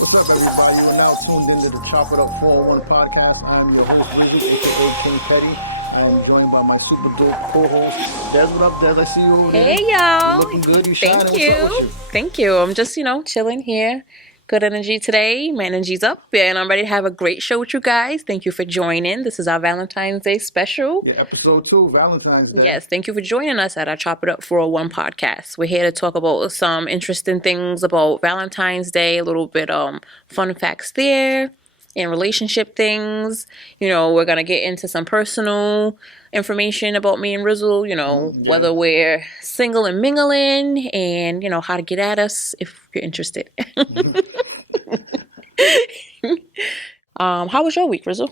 What's up, everybody? You're now tuned into the Chop It Up 401 podcast. I'm your host, Rizzo, aka King Petty. I am joined by my super dope co-host, Des. What up, Des? I see you over there. Hey You y'all. looking good? You shining? Thank What's up with you. you? Thank you. I'm just, chilling here. Good energy today. My energy's up and I'm ready to have a great show with you guys. Thank you for joining. This is our Valentine's Day special. Yeah, episode 2, Valentine's Day. Yes, thank you for joining us at our Chop It Up 401 podcast. We're here to talk about some interesting things about Valentine's Day, a little bit fun facts there and relationship things. We're gonna get into some personal information about me and Rizzle, Yeah. whether we're single and mingling and how to get at us if you're interested. How was your week, Rizzle?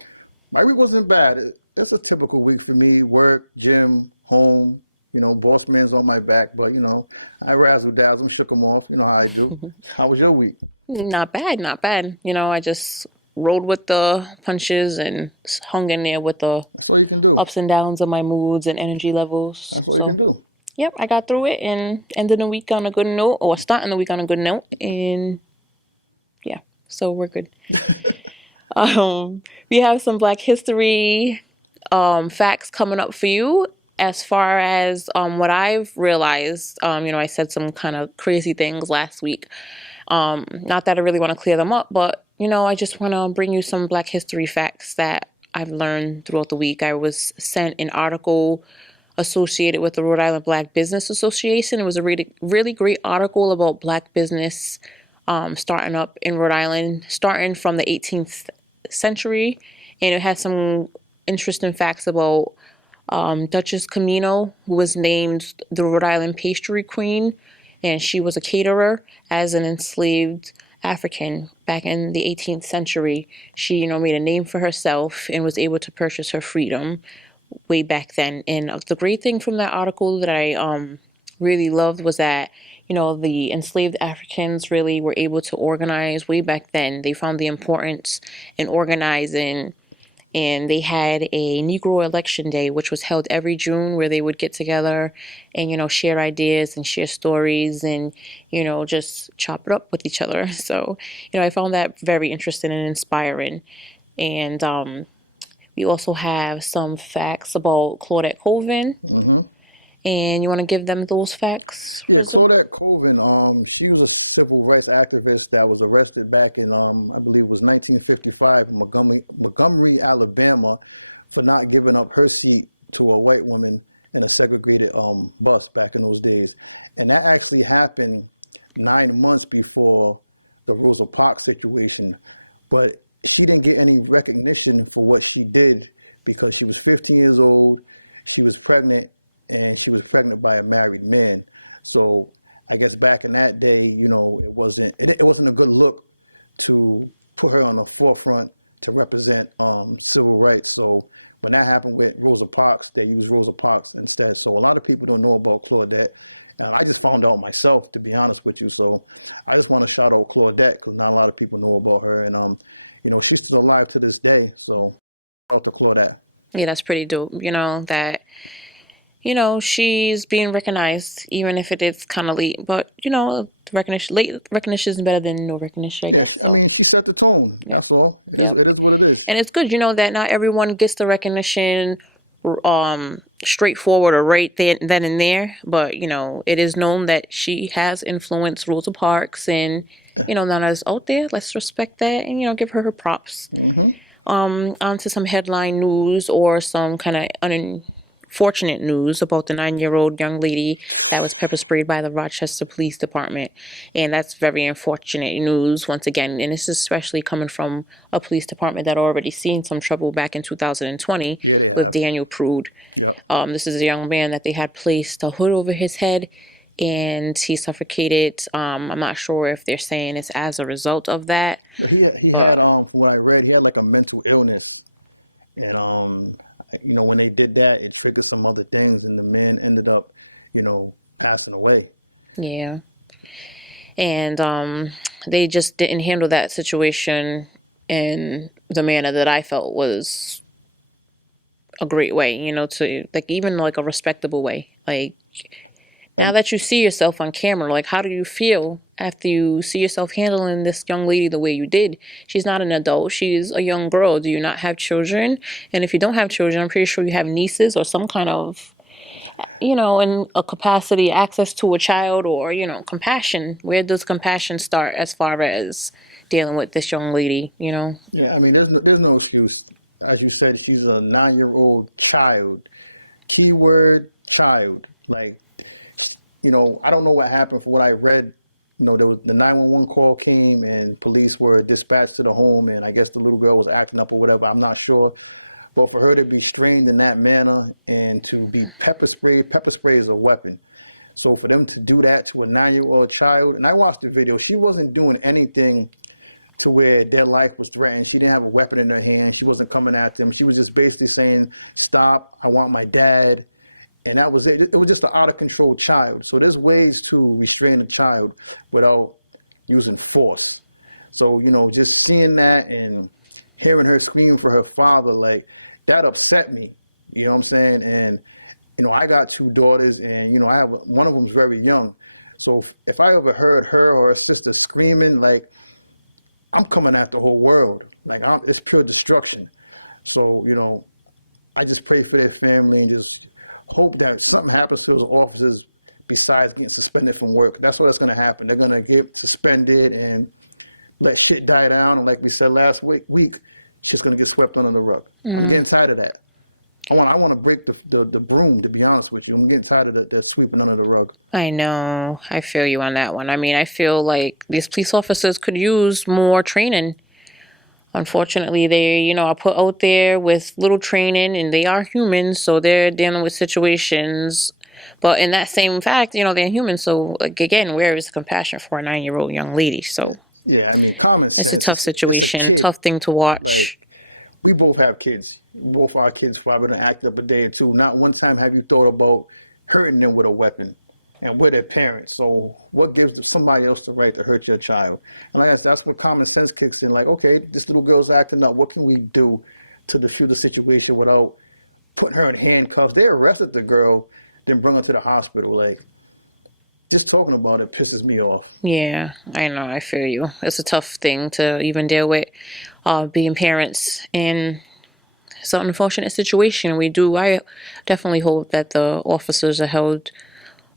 My week wasn't bad. It's a typical week for me. Work, gym, home. Boss man's on my back, but I razzle dazzle, shook him off. You know how I do. How was your week? Not bad, not bad. I just rode with the punches and hung in there with the That's all you can do. ups and downs of my moods and energy levels. That's all you can So, do. yep, I got through it and ended the week on a good note, or starting the week on a good note. And yeah, so we're good. We have some Black History facts coming up for you. As far as what I've realized, I said some kind of crazy things last week. Not that I really want to clear them up, but I just want to bring you some Black History facts that I've learned throughout the week. I was sent an article associated with the Rhode Island Black Business Association. It was a really, really great article about Black business starting up in Rhode Island, starting from the 18th century, and it had some interesting facts about Duchess Camino, who was named the Rhode Island Pastry Queen, and she was a caterer as an enslaved African back in the 18th century. She, made a name for herself and was able to purchase her freedom way back then. And the great thing from that article that I really loved was that, the enslaved Africans really were able to organize way back then. They found the importance in organizing, and they had a Negro Election Day, which was held every June, where they would get together and, share ideas and share stories and, just chop it up with each other. So, I found that very interesting and inspiring. And we also have some facts about Claudette Colvin. Hmm. And you want to give them those facts, Yeah, Rizzo? Claudette Colvin, she was a civil rights activist that was arrested back in, I believe it was 1955 in Montgomery, Alabama, for not giving up her seat to a white woman in a segregated bus back in those days. And that actually happened 9 months before the Rosa Parks situation. But she didn't get any recognition for what she did because she was 15 years old, she was pregnant, and she was pregnant by a married man. So I guess back in that day, it wasn't a good look to put her on the forefront to represent civil rights. So when that happened with Rosa Parks, they used Rosa Parks instead. So a lot of people don't know about Claudette. I just found out myself, to be honest with you. So I just want to shout out Claudette because not a lot of people know about her, and she's still alive to this day. So shout out to Claudette. Yeah, that's pretty dope. That she's being recognized, even if it is kind of late. But late recognition is better than no recognition, I Yes, guess. I So, mean, she set the tone. yep, That's all. yep. It is what it is. And it's good, that not everyone gets the recognition, straightforward or right then and there. But it is known that she has influenced Rosa Parks, and none of us out there. Let's respect that, and give her props. Hmm. Onto some headline news or some kind of unfortunate news about the 9-year-old young lady that was pepper sprayed by the Rochester Police Department. And that's very unfortunate news once again. And this is especially coming from a police department that already seen some trouble back in 2020 Yeah, with Daniel Prude. yeah. This is a young man that they had placed a hood over his head and he suffocated. I'm not sure if they're saying it's as a result of that, He had, but from what I read, he had like a mental illness, and when they did that, it triggered some other things, and the man ended up, passing away. yeah. And they just didn't handle that situation in the manner that I felt was a great way, to like even a respectable way. Like now that you see yourself on camera, like how do you feel after you see yourself handling this young lady the way you did. She's not an adult. She's a young girl. Do you not have children? And if you don't have children, I'm pretty sure you have nieces or some kind of, in a capacity, access to a child or, compassion. Where does compassion start as far as dealing with this young lady? Yeah, I mean, there's no excuse. As you said, she's a 9-year-old child. Keyword child. Like, I don't know what happened. For what I read, there was the 911 call came and police were dispatched to the home, and I guess the little girl was acting up or whatever. I'm not sure. But for her to be strained in that manner and to be pepper spray is a weapon. So for them to do that to a 9-year-old child, and I watched the video, she wasn't doing anything to where their life was threatened. She didn't have a weapon in her hand. She wasn't coming at them. She was just basically saying, "Stop, I want my dad." And that was it. It was just an out-of-control child. So there's ways to restrain a child without using force. So, just seeing that and hearing her scream for her father, like, that upset me. You know what I'm saying? And, I got 2 daughters, and, I have one of them's very young. So if I ever heard her or her sister screaming, like, I'm coming at the whole world. Like, it's pure destruction. So, I just pray for their family and just hope that something happens to those officers besides getting suspended from work. That's what's going to happen. They're going to get suspended and let shit die down. And like we said last week, shit's going to get swept under the rug. I'm getting tired of that. I want to break the broom, to be honest with you. I'm getting tired of that sweeping under the rug. I know. I feel you on that one. I mean, I feel like these police officers could use more training. Unfortunately, they, are put out there with little training, and they are humans, so they're dealing with situations. But in that same fact, they're human. So, like, again, where is the compassion for a 9-year-old young lady? So, yeah, I mean, common sense. It's a tough situation, tough thing to watch. Like, we both have kids. Both our kids probably done acted up a day or two. Not one time have you thought about hurting them with a weapon. And we're their parents. So what gives somebody else the right to hurt your child? And that's when common sense kicks in. Like, okay, this little girl's acting up. What can we do to defuse the situation without putting her in handcuffs? They arrested the girl, then brought her to the hospital. Like, just talking about it pisses me off. Yeah, I know. I feel you. It's a tough thing to even deal with, being parents in it's an unfortunate situation. I definitely hope that the officers are held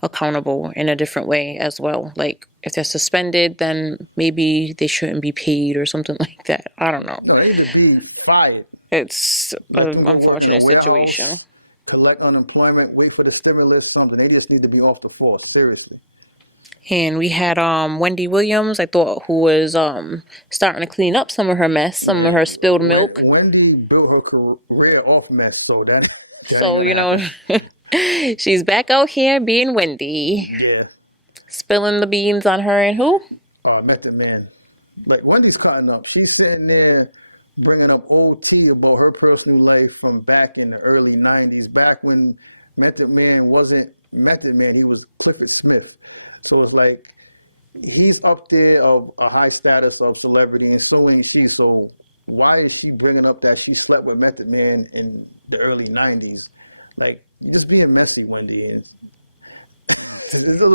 accountable in a different way as well. Like, if they're suspended, then maybe they shouldn't be paid or something like that. I don't know. No, they should be fired. It's an unfortunate situation. Collect unemployment, wait for the stimulus, something. They just need to be off the force, seriously. And we had Wendy Williams, I thought, who was starting to clean up some of her mess, some of her spilled milk. Wendy built her career off mess, so that she's back out here being Wendy. Yeah. Spilling the beans on her and who? Method Man. But Wendy's cutting up. She's sitting there bringing up old tea about her personal life from back in the early 90s, back when Method Man wasn't Method Man, he was Clifford Smith. So it's like, he's up there of a high status of celebrity, and so ain't she. So why is she bringing up that she slept with Method Man in the early 90s? Like, you're just being messy, Wendy.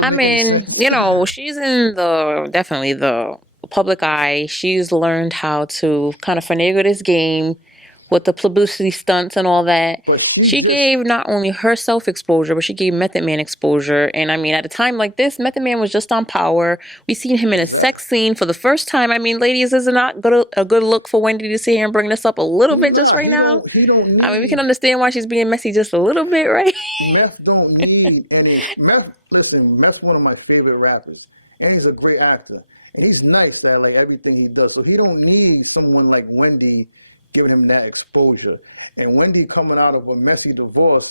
I mean, she's in definitely the public eye. She's learned how to kind of finagle this game with the publicity stunts and all that. She gave not only herself exposure, but she gave Method Man exposure. And I mean, at a time like this, Method Man was just on Power. We seen him in a sex scene for the first time. I mean, ladies, is it not a good look for Wendy to sit here and bring this up a little bit just right now? I mean, we can understand why she's being messy just a little bit, right? Meth don't need any... Meth's one of my favorite rappers. And he's a great actor. And he's nice at like everything he does. So he don't need someone like Wendy giving him that exposure. And Wendy coming out of a messy divorce,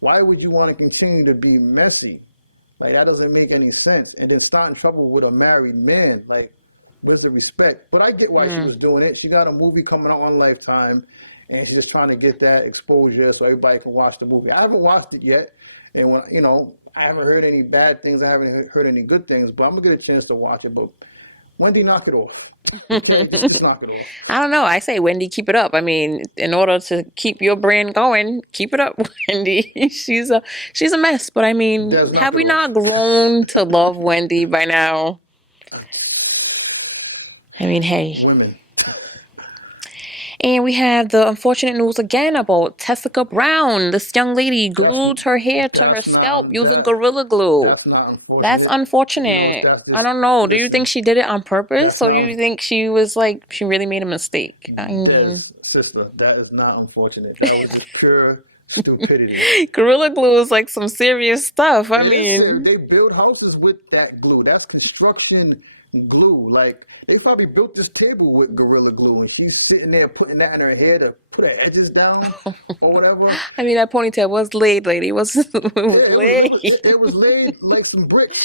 why would you want to continue to be messy? Like, that doesn't make any sense. And then start in trouble with a married man. Like, where's the respect? But I get why she was doing it. She got a movie coming out on Lifetime, and she's just trying to get that exposure so everybody can watch the movie. I haven't watched it yet. And, I haven't heard any bad things. I haven't heard any good things. But I'm going to get a chance to watch it. But Wendy, knock it off. Just knock it off. I don't know. I say, Wendy, keep it up. I mean, in order to keep your brand going, keep it up, Wendy. She's a mess, but I mean, have we not grown to love Wendy by now? I mean, hey. Women. And we have the unfortunate news again about Tessica Brown. This young lady glued her hair to her That's scalp not using that. Gorilla Glue. That's not That's unfortunate. You know, unfortunate. that's I just don't know. Do you listen. think she did it on purpose? That's Or do not you think she was like, she really made a mistake? I Des, mean, sister. That is not unfortunate. That was just pure stupidity. Gorilla Glue is like some serious stuff. I It is serious. mean, They build houses with that glue. That's construction glue. Like they probably built this table with Gorilla Glue, and she's sitting there putting that in her hair to put her edges down or whatever. I mean that ponytail was laid, lady. It was, it Yeah, was laid. it was laid like some bricks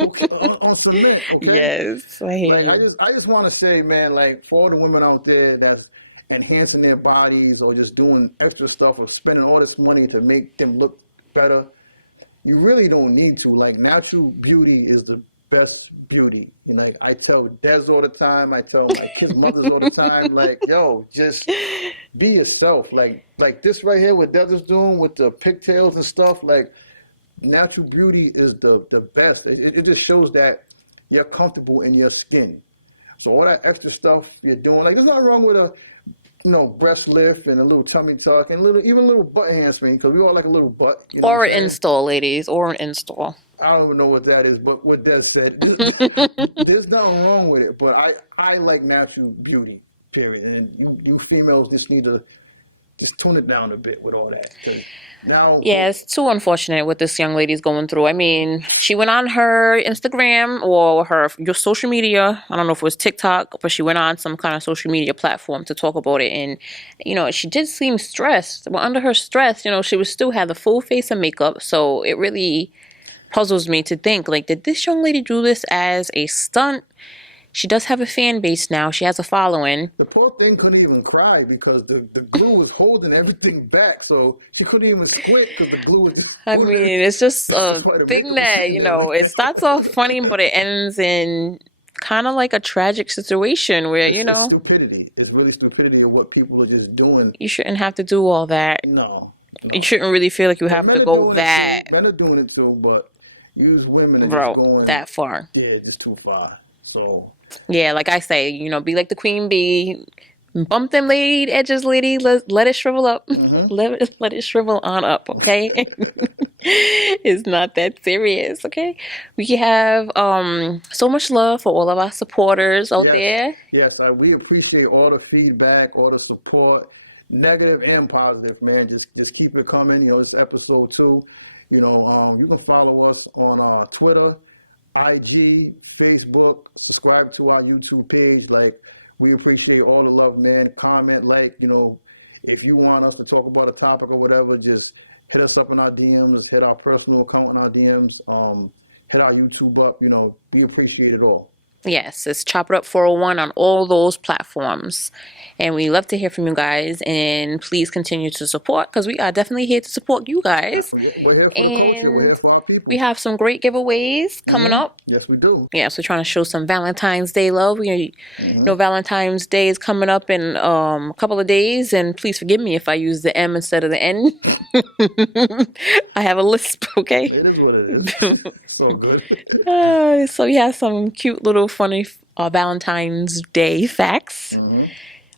okay, on cement. Okay, Yes, I hear like you. I just want to say, man, like for all the women out there that's enhancing their bodies or just doing extra stuff or spending all this money to make them look better, you really don't need to. Like natural beauty is the best beauty. You know, like I tell Des all the time, I tell my kids' mothers all the time, like, yo, just be yourself. Like this right here, what Des is doing with the pigtails and stuff, like natural beauty is the best. It just shows that you're comfortable in your skin. So all that extra stuff you're doing, like there's nothing wrong with a breast lift and a little tummy tuck and even a little butt enhancement because we all like a little butt. You know Or what an I'm saying? install, ladies, or an install. I don't even know what that is, but what Des said, there's nothing wrong with it. But I like natural beauty, period. And you females just need to just tone it down a bit with all that. 'Cause now, Yeah, it's too unfortunate what this young lady's going through. I mean, she went on her Instagram or her your social media. I don't know if it was TikTok, but she went on some kind of social media platform to talk about it. And, she did seem stressed. But under her stress, she would still have the full face of makeup. So it really puzzles me to think, like, did this young lady do this as a stunt? She does have a fan base now. She has a following. the poor thing couldn't even cry because the glue was holding everything back, so she couldn't even squint because the glue was I holding mean, it. it's just That's a why the thing makeup was that, sitting there like it starts off funny, but it ends in kind of like a tragic situation where, it's stupidity. It's really stupidity of what people are just doing. you shouldn't have to do all that. No, You no. shouldn't really feel like you But have men to are go doing it that, too. Men are doing it too, but use women are just bro, going, that far. yeah, just too far. So Yeah, like I say, be like the queen bee. Bump them laid edges, lady. Let it shrivel up. Let it shrivel on up, okay? It's not that serious, okay? We have so much love for all of our supporters out yes, there. yes, we appreciate all the feedback, all the support, negative and positive, man. Just keep it coming. This episode 2. You can follow us on Twitter, IG, Facebook. Subscribe to our YouTube page. Like, we appreciate all the love, man. Comment, if you want us to talk about a topic or whatever, just hit us up in our DMs. Hit our personal account in our DMs. Hit our YouTube up. We appreciate it all. Yes, it's Chop It Up 401 on all those platforms. And we love to hear from you guys. And please continue to support because we are definitely here to support you guys. We're here for the culture. We're here And for our people. we have some great giveaways coming up. Yes, we do. Yeah, so trying to show some Valentine's Day love. Valentine's Day is coming up in a couple of days, and please forgive me if I use the M instead of the N. I have a lisp, okay? It is what it is. So good. So we have some cute little funny Valentine's Day facts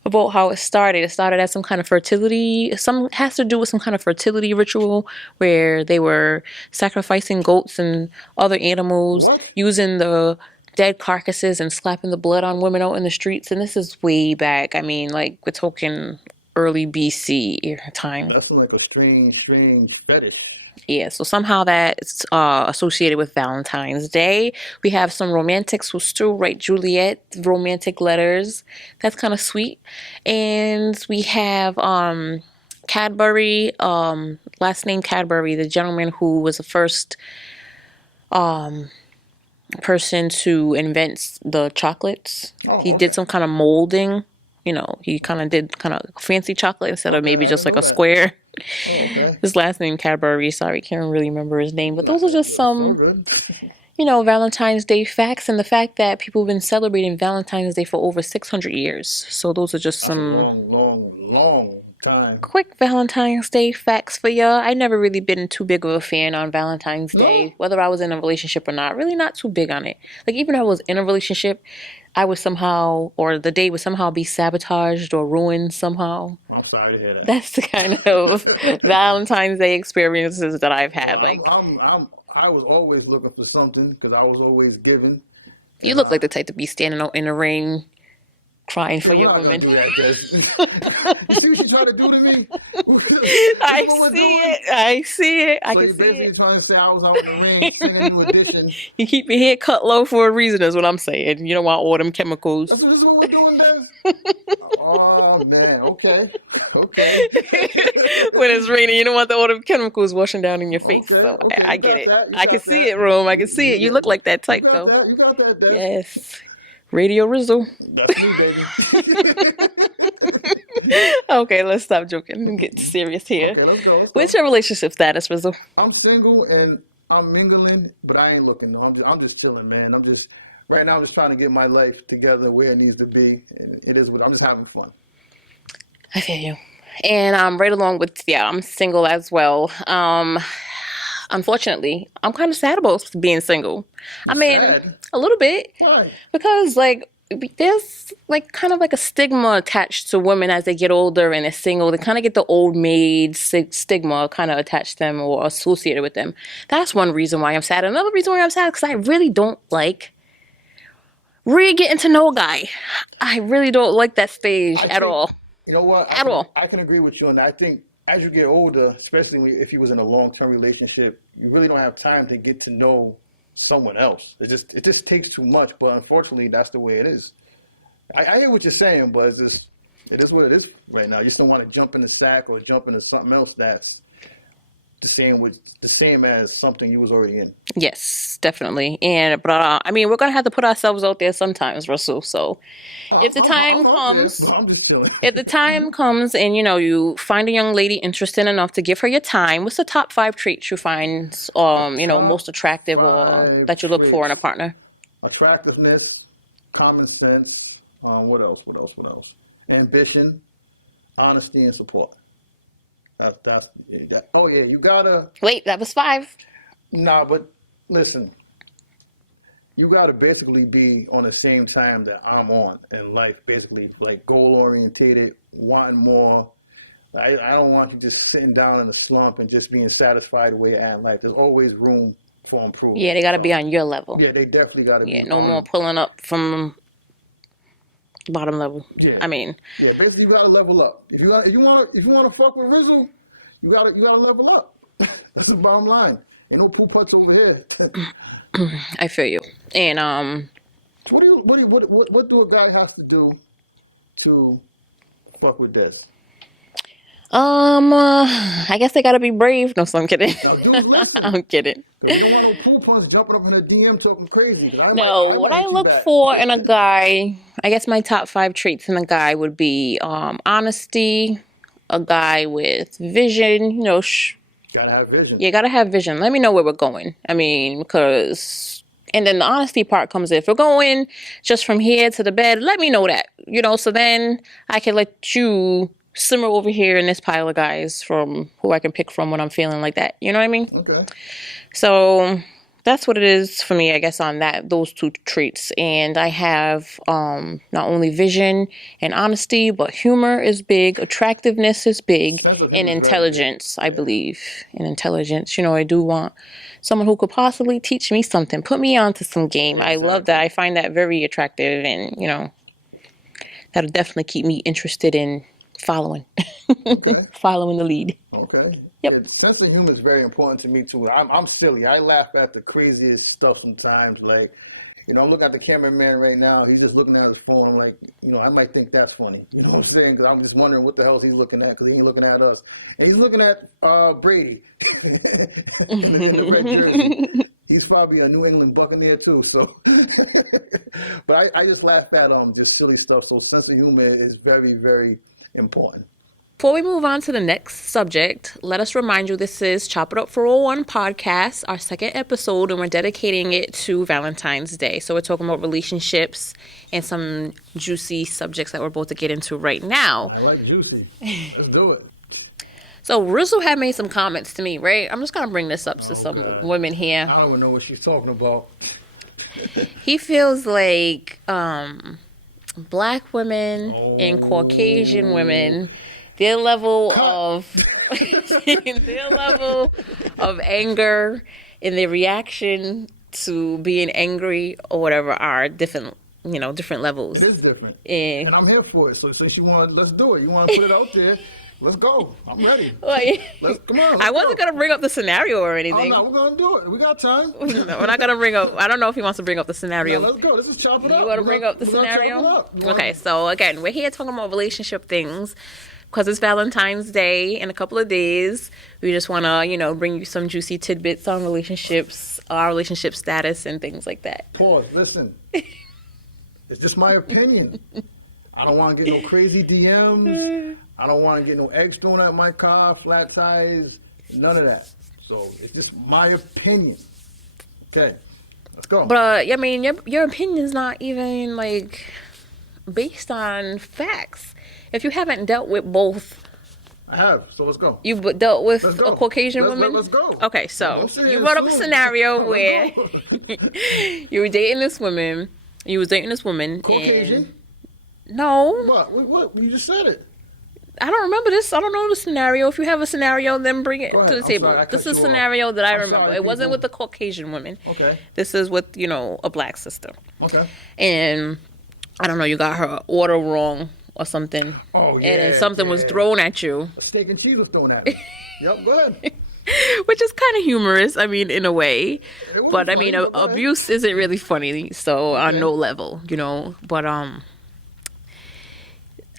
about how it started. It started as some kind of fertility. Some has to do with some kind of fertility ritual where they were sacrificing goats and other animals, What? using the dead carcasses and slapping the blood on women out in the streets. And this is way back. I mean, like we're talking early BC time. That's like a strange fetish. Yeah, so somehow that's associated with Valentine's Day. We have some romantics who still write Juliet romantic letters. That's kind of sweet. And we have Cadbury, last name Cadbury, the gentleman who was the first person to invent the chocolates. He did some kind of molding. He kind of did kind of fancy chocolate instead of maybe just like a square. Okay. His last name Cadbury. Sorry, can't really remember his name. But those are just some, Valentine's Day facts, and the fact that people have been celebrating Valentine's Day for over 600 years. So those are just some long time. quick Valentine's Day facts for you. I never really been too big of a fan on Valentine's Day, whether I was in a relationship or not. Really not too big on it. Like even if I was in a relationship, I would somehow, or the day would somehow be sabotaged or ruined somehow. I'm sorry to hear that. That's the kind of Valentine's Day experiences that I've had. Well, Like, I was always looking for something because I was always giving. you And look like the type to be standing out in the rain crying for we're your not gonna woman. do that, Jess. You see what you trying to do to me? I This is what we're see doing? it. I see it. I So can you're see basically it. trying to say I was out in the rain singing New Edition. You keep your hair cut low for a reason, is what I'm saying. You don't want all them chemicals. This is what we're doing, Des. Oh man, okay, okay, When it's raining, you don't want all them chemicals washing down in your face. okay, So okay. I You get got it. that. You I can got see that. it, Rome. I can see it. You look like that You type, got though. that. You got that, Des. Yes. Radio Rizzle. That's me, baby. Okay, let's stop joking and get serious here. Okay, let's go. What's your relationship status, Rizzle? I'm single and I'm mingling, but I ain't looking. No, I'm just chilling, man. Right now. I'm just trying to get my life together where it needs to be. And it is what I'm just having fun. I feel you. And I'm right along with, I'm single as well. Unfortunately, I'm kind of sad about being single. I mean, Sad? a little bit. Why? Because, like, there's, like, kind of like a stigma attached to women as they get older and they're single. They kind of get the old maid stigma kind of attached to them or associated with them. That's one reason why I'm sad. Another reason why I'm sad is because I really don't like really getting to know a guy. I really don't like that stage at all. You know what? At all. I can agree with you on that. I think as you get older, especially if you was in a long-term relationship, you really don't have time to get to know someone else. It just takes too much. But unfortunately, that's the way it is. I hear what you're saying, but it is what it is right now. You just don't want to jump in the sack or jump into something else that's the same as something you was already in. Yes, definitely. But I mean, we're gonna have to put ourselves out there sometimes, Russell. So if the time comes, I'm just chilling. if the time comes and you find a young lady interesting enough to give her your time, what's the top 5 traits you find most attractive or that you look for in a partner? Attractiveness, common sense. What else? Ambition, honesty, and support. Oh yeah, you gotta. Wait, that was 5. Nah, but listen, you gotta basically be on the same time that I'm on in life. Basically, like goal orientated, wanting more. I don't want you just sitting down in a slump and just being satisfied the way you're at in life. There's always room for improvement. Yeah, they gotta be on your level. Yeah, they definitely gotta be. Yeah, no more pulling up from bottom level. Yeah. I mean, yeah, basically you gotta level up. If you want to fuck with Rizzle, you gotta level up. That's the bottom line. Ain't no poop putts over here. I feel you. And what do a guy have to do to fuck with this? I guess they gotta be brave. No, so I'm kidding. Now, dude, listen. I'm kidding. You don't want no poop putts jumping up in a DM talking crazy. No, what I look for in a guy, I guess my top 5 traits in a guy would be honesty, a guy with vision, Gotta have vision. you gotta have vision. Let me know where we're going. I mean, and then the honesty part comes in. If we're going just from here to the bed, let me know that, so then I can let you simmer over here in this pile of guys from who I can pick from when I'm feeling like that. You know what I mean? Okay. So that's what it is for me, I guess, on those 2 traits. And I have not only vision and honesty, but humor is big, attractiveness is big, and intelligence, I believe. And intelligence, I do want someone who could possibly teach me something, put me onto some game. I love that. I find that very attractive, and that'll definitely keep me interested in following, following the lead. Okay. Yep. Yeah, sense of humor is very important to me too. I'm silly. I laugh at the craziest stuff sometimes. Like, I'm looking at the cameraman right now. He's just looking at his phone. I'm like, I might think that's funny. You know what I'm saying? Because I'm just wondering what the hell he's looking at because he ain't looking at us. And he's looking at Brady in the red jersey. He's probably a New England Buccaneer too. So, but I just laugh at just silly stuff. So sense of humor is very, very important. Before we move on to the next subject, let us remind you this is Chop It Up 401 podcast, our 2nd episode, and we're dedicating it to Valentine's Day. So we're talking about relationships and some juicy subjects that we're about to get into right now. I like juicy. Let's do it. So Rizzo had made some comments to me, right? I'm just going to bring this up to some women here. I don't even know what she's talking about. He feels like black women and Caucasian women, their level of their level of anger and their reaction to being angry or whatever are different, different levels. It is different. And I'm here for it. So since you want, let's do it. You want to put it out there? Let's go. I'm ready. Come on. I wasn't going to bring up the scenario or anything. Oh, no, we're going to do it. We got time. No, we're not going to bring up. I don't know if he wants to bring up the scenario. No, let's go. Let's just chop it up. You want to bring up the scenario? Okay, so again, we're here talking about relationship things because it's Valentine's Day in a couple of days. We just want to, bring you some juicy tidbits on relationships, our relationship status, and things like that. Pause. Listen. It's just my opinion. I don't want to get no crazy DMs. I don't want to get no eggs thrown at my car, flat tires, none of that. So it's just my opinion. Okay, let's go. But I mean, your opinion is not even like based on facts. If you haven't dealt with both, I have. So let's go. You've dealt with a Caucasian woman. Let's go. Okay, so you brought up a scenario where you were dating this woman. You was dating this woman. Caucasian. No. What? You just said it. I don't remember this. I don't know the scenario. If you have a scenario, then bring it to the table. This is a scenario that I remember. It wasn't with the Caucasian woman. Okay. This is with, a black sister. Okay. And I don't know, you got her order wrong or something. Oh, yeah. And then something was thrown at you. A steak and cheese was thrown at me. Yep, go ahead. Which is kind of humorous, I mean, in a way. But, I mean, abuse isn't really funny, so on no level, But,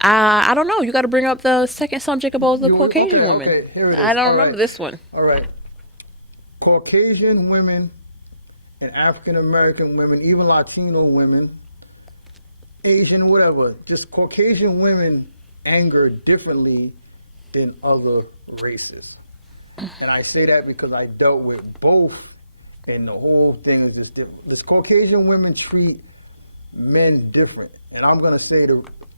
I don't know. You got to bring up the second subject about the Caucasian woman. Okay, here it is. I don't remember this one. All right. Caucasian women and African American women, even Latino women, Asian, whatever, just Caucasian women anger differently than other races. And I say that because I dealt with both, and the whole thing is just different. This Caucasian women treat men different. And I'm going to say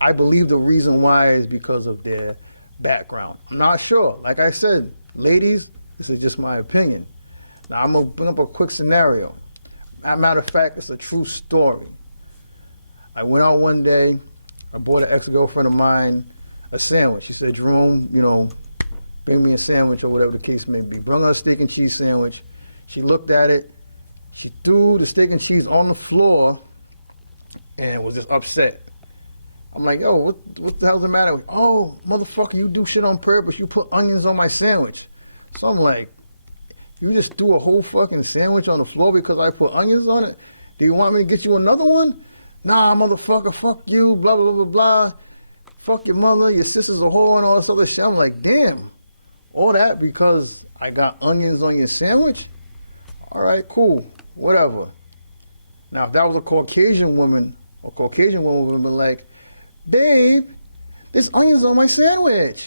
I believe the reason why is because of their background. I'm not sure. Like I said, ladies, this is just my opinion. Now, I'm going to bring up a quick scenario. As a matter of fact, it's a true story. I went out one day. I bought an ex-girlfriend of mine a sandwich. She said, Jerome, bring me a sandwich or whatever the case may be. Bring her a steak and cheese sandwich. She looked at it. She threw the steak and cheese on the floor and was just upset. I'm like, yo, what the hell's the matter? Oh, motherfucker, you do shit on purpose. You put onions on my sandwich. So I'm like, you just threw a whole fucking sandwich on the floor because I put onions on it? Do you want me to get you another one? Nah, motherfucker, fuck you, blah, blah, blah, blah. Fuck your mother, your sister's a whore, and all this other shit. I'm like, damn. All that because I got onions on your sandwich? All right, cool, whatever. Now, if that was a Caucasian woman would have been like, babe, there's onions on my sandwich.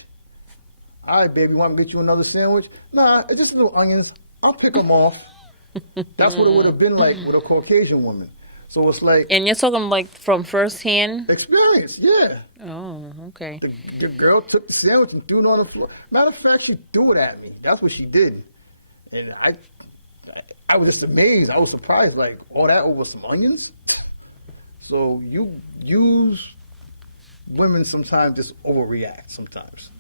All right, baby, want me to get you another sandwich? Nah, it's just little onions. I'll pick them off. That's what it would have been like with a Caucasian woman. So it's like... And you're talking like from firsthand? Experience, yeah. Oh, okay. The girl took the sandwich and threw it on the floor. Matter of fact, she threw it at me. That's what she did. And I was just amazed. I was surprised, like, all that over some onions? So you use... Women sometimes just overreact sometimes.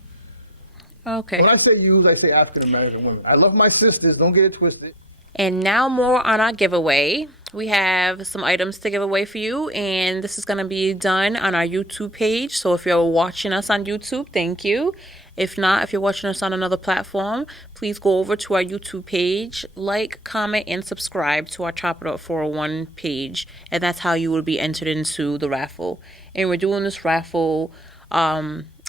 Okay. When I say use, I say African American women. I love my sisters. Don't get it twisted. And now more on our giveaway. We have some items to give away for you, and this is going to be done on our YouTube page. So if you're watching us on YouTube, thank you. If not, if you're watching us on another platform, please go over to our YouTube page, like, comment, and subscribe to our Chop It Up 401 page. And that's how you will be entered into the raffle. And we're doing this raffle.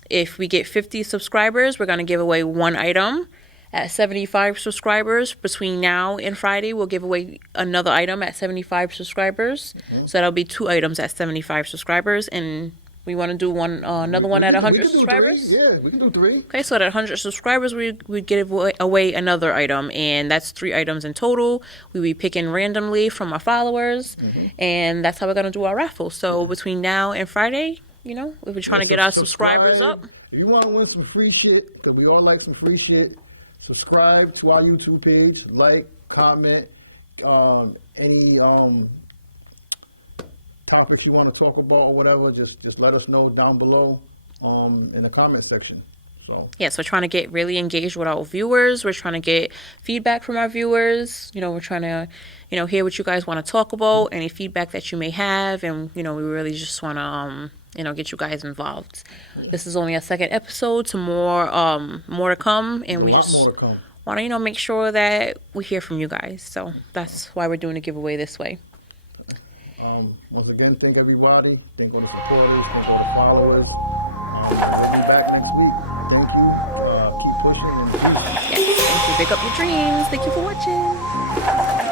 If we get 50 subscribers, we're going to give away one item. At 75 subscribers, between now and Friday, we'll give away another item at 75 subscribers. Mm-hmm. So that'll be 2 items at 75 subscribers. And we want to do another one at 100 subscribers? Yeah, we can do 3. Okay, so at 100 subscribers, we give away another item. And that's 3 items in total. We'll be picking randomly from our followers. Mm-hmm. And that's how we're going to do our raffle. So between now and Friday, we've been trying to get our subscribers up. If you want to win some free shit, because we all like some free shit, subscribe to our YouTube page, like, comment, any topics you want to talk about or whatever, just let us know down below in the comment section. So Yes, we're trying to get really engaged with our viewers. We're trying to get feedback from our viewers. We're trying to, hear what you guys want to talk about, any feedback that you may have, and we really just want to, get you guys involved. Yeah. This is only a second episode, to more to come, and we just want to, make sure that we hear from you guys. So that's why we're doing a giveaway this way. Once again, thank everybody. Thank all the supporters. Thank all the followers. We'll be back next week. Thank you. Keep pushing and peace. Yes, thank you. Pick up your dreams. Thank you for watching.